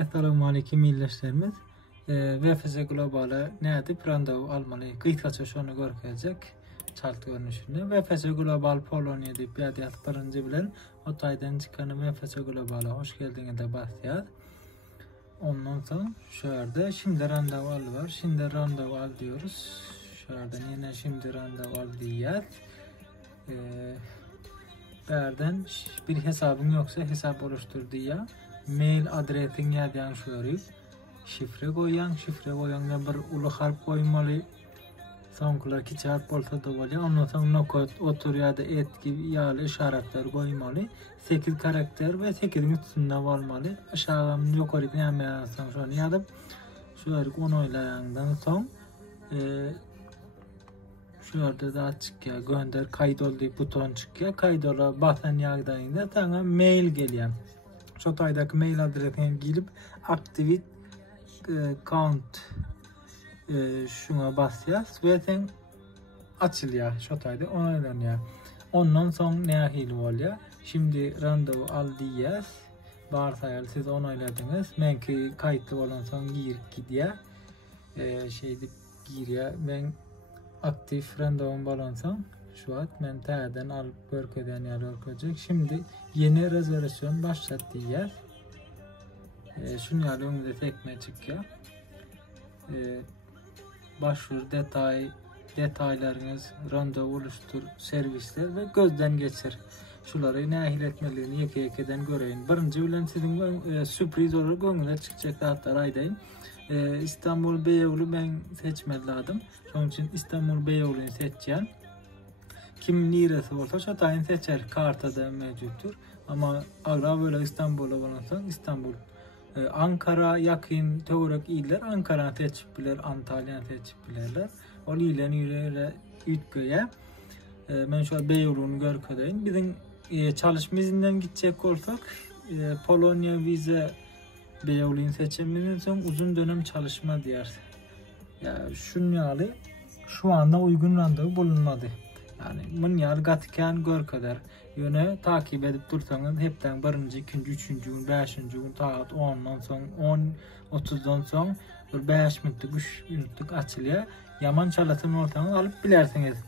Assalamu alaikum millətlərimiz. VFS Global'a nədir? Randevu almalı. Qıytaça şonu görkəcək. Çalt görünüşünde. VFS Global Polonya deyip yadiyat birinci bilen o taydan çıkanı VFS Global'a hoş geldiniz de başlayat. Ondan sonra şöyle şimdi randevu al var. Şimdi randevu al diyoruz. Şöyle yine şimdi randevu al diyet. Berden bir hesabın yoksa hesap oluştur diye. Mail adresin yazan şöyle. Şifre koyan bir ulu harf koymalı. Sonkular ki çarp olsa da böyle. Ondan sonra nokot, otur ya da et gibi yağlı işaretler koymalı. 8 karakter ve 8'in üstünde olmalı. Aşağıdan yukarı yapmayasın şöyle yazıp şöyle onaylayandan sonra şurada da açık ya gönder kaydol diye buton çıkıyor. Kaydola basan yağdayında sana mail geliyor. Şu taydaki mail adresine girip activate count şuna basacağız ve sen açılıyor şu tayda onaylanıyor. Ondan sonra ne hil oluyor? Şimdi randevu al diyeceğiz. Varsayalım siz onayladınız. Ben ki kayıtlı olan son gidiyor. Giriyor. Ben aktif randevum balansam şu an ben taydan alıp görkeden olacak. Şimdi yeni rezervasyon başlat diyeceğiz. Şunu önümüzde tekme çıkıyor. Başvur detaylarınız, randevu oluştur, servisler ve gözden geçir. Şuları nahil etmelerini yekeden göreyim. Birinci bilen sizin sürpriz olarak önüne çıkacak hatta aydayım. İstanbul Beyoğlu ben seçmelidim. Onun için İstanbul Beyoğlu'nu seçeceğim. Kim neresi olsa şatayını seçer. Kartada mevcuttur. Ama agra böyle İstanbul'a bulunsan İstanbul. Ankara yakın teorik iller Ankara seçipiler, Antalya seçiplerler. O illerin yüreğiyle ütköye. Ben şu an Beyoğlu'nu görkedeyim. Bizim çalışma izinden gidecek olsak Polonya vize Beyoğlu'nu seçiminin son uzun dönem çalışma diyor. Ya şunyalı şu anda uygun randevu bulunmadı. Yani mınyal gatken görkeder. Yöne takip edip dursanız hepten 1. 2. 3. gün 5. gün saat 10'dan sonra 10:30'dan sonra bir 5 minutlik 3 minutlik açılıyor. Yaman çalışım ortamı alıp bilersiniz.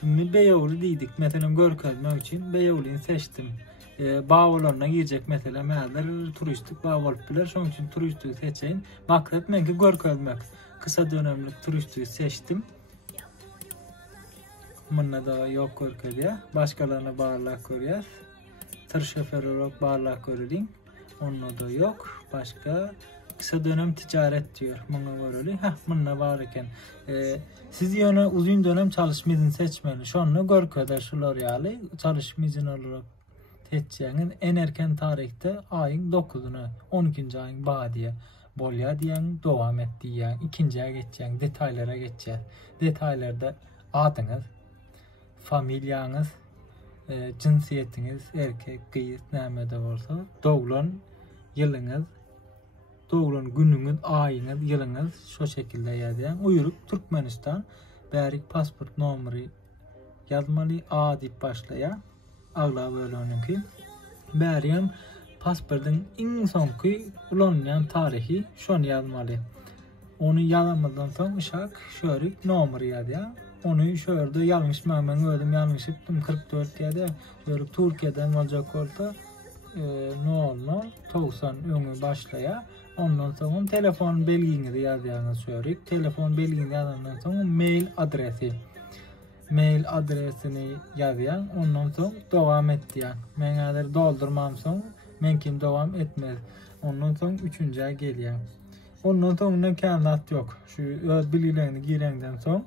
Şimdi Beyoğlu dedik mesela görkezmek için Beyoğlu'nu seçtim. Bağlarına girecek mesela meğerler turistik bağ olup bilir. Onun için turistiği seçeyim. Maksat ben ki görkezmek. Kısa dönemlik turistiği seçtim. Bununla da yok görkezler. Başkalarına bağırlak görüyoruz. Tır şoförü olarak bağırlak görülün. Onunla da yok. Başka kısa dönem ticaret diyor. Bununla görülün. Bununla bağırırken. Siz yöne uzun dönem çalışma izin seçmeli. Şu anda görkezler şular yani. Çalışma izin olarak seçeceğiniz en erken tarihte ayın 9'una 12. ayın badiye bolya diyen devam et diyen ikinciye geçeceğin detaylara geçeceğiz. Detaylarda adınız, familyanız, cinsiyetiniz, erkek, kız, neyde olsa, doğulan yılınız, doğulan gününüz, ayınız, yılınız şu şekilde yazıyan. Uyruk Türkmenistan, berik pasport numarı yazmalı, A deyip başlaya. Ağla böyle onunki. Beriyem pasportun en sonki ulanmayan tarihi şunu yazmalı. Onu yazamadan sonra uşak şöyle numarı yazıyor. Onu şöyle yanlış ben gördüm yanlış yaptım 44 yazıyor. Şöyle Türkiye'den olacak olsa 90 önü başlaya. Ondan sonra telefon belgini yazıyorsunuz şöyle. Telefon belgini yazdıktan sonra mail adresini yazıyor. Ondan sonra devam et diyor. Ben eğer doldurmam sonra mümkün devam etmez. Ondan sonra 3. ay geliyor. Ondan sonra kağıt yok. Şu bilgilerini girenden sonra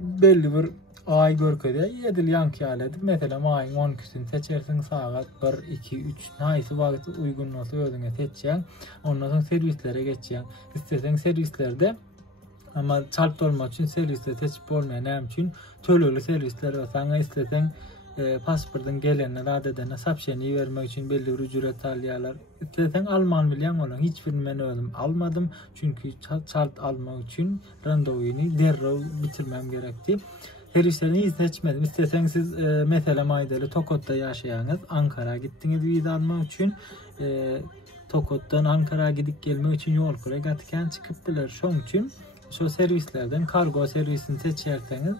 belli bir ay görkede yedil yankı alet. Mesela ayın 12'sini seçersin saat 1, 2, 3 neyse vakit uygun olsa ödüne seçeceksin. Ondan sonra servislere geçeceksin. İstersen servislerde ama çarp olmak için servisle seçip olmayan için türlü servisler var. Sana istesen pasportun gelenler adedene sapşeni vermek için belli bir ücret alıyorlar. İstesen alman bilen olan hiçbirini ben ödüm almadım. Çünkü çarp almak için randevunu derhal bitirmem gerekti. Servislerini hiç seçmedim. İstesen siz mesela Maydeli Tokat'ta yaşayanız Ankara gittiniz vize almak için Tokot'tan Ankara'ya gidip gelmek için yol kure gatıken çıkıp bilir. Şoň üçin şu servislerden kargo servisini seçerseniz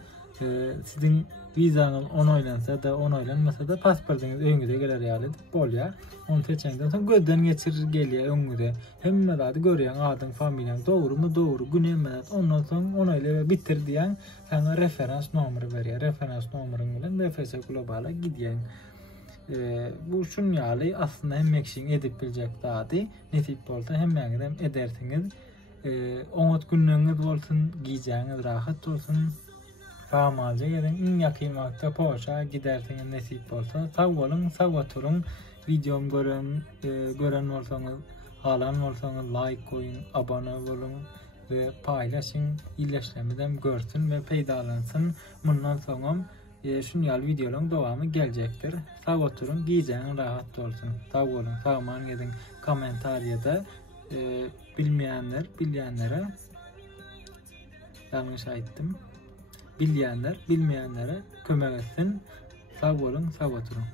sizin vizanız onaylansa da onaylanmasa da pasportunuz öňüňize geler ýaly bolýar. Onu seçenden soň gözden geçirir gelýär öňüňize. Hemme zady görýän adyň, familiýaň dogrumy dogru, günemäät. Ondan soň onayla bitir diýen sana referans nomeri berýär. Referans nomeryň bilen BFS Global'a gidýän. Bu şun ýaly aslında hemmekşiň edip biljek zady. Netip bolsa hemmeňizem edersiňiz. Oňat günlüğüňiz bolsun, giýjäňiz rahat bolsun. Famalca geden in yakın vakta Poşa gidersin nesip olsa sağ olun, sağ oturun. Videom gören olsanız, halan olsanız like koyun, abone olun ve paylaşın, iyileşmeden görsün ve peydalansın. Bundan sonra şunyal videonun devamı gelecektir. Sağ oturun, giyeceğin rahat olsun. Sağ olun, sağman gidin komentariyada bilmeyenlere yanlış aytdım. Bilmeyenlere kömek etsin. Sağ olun, sağ oturun.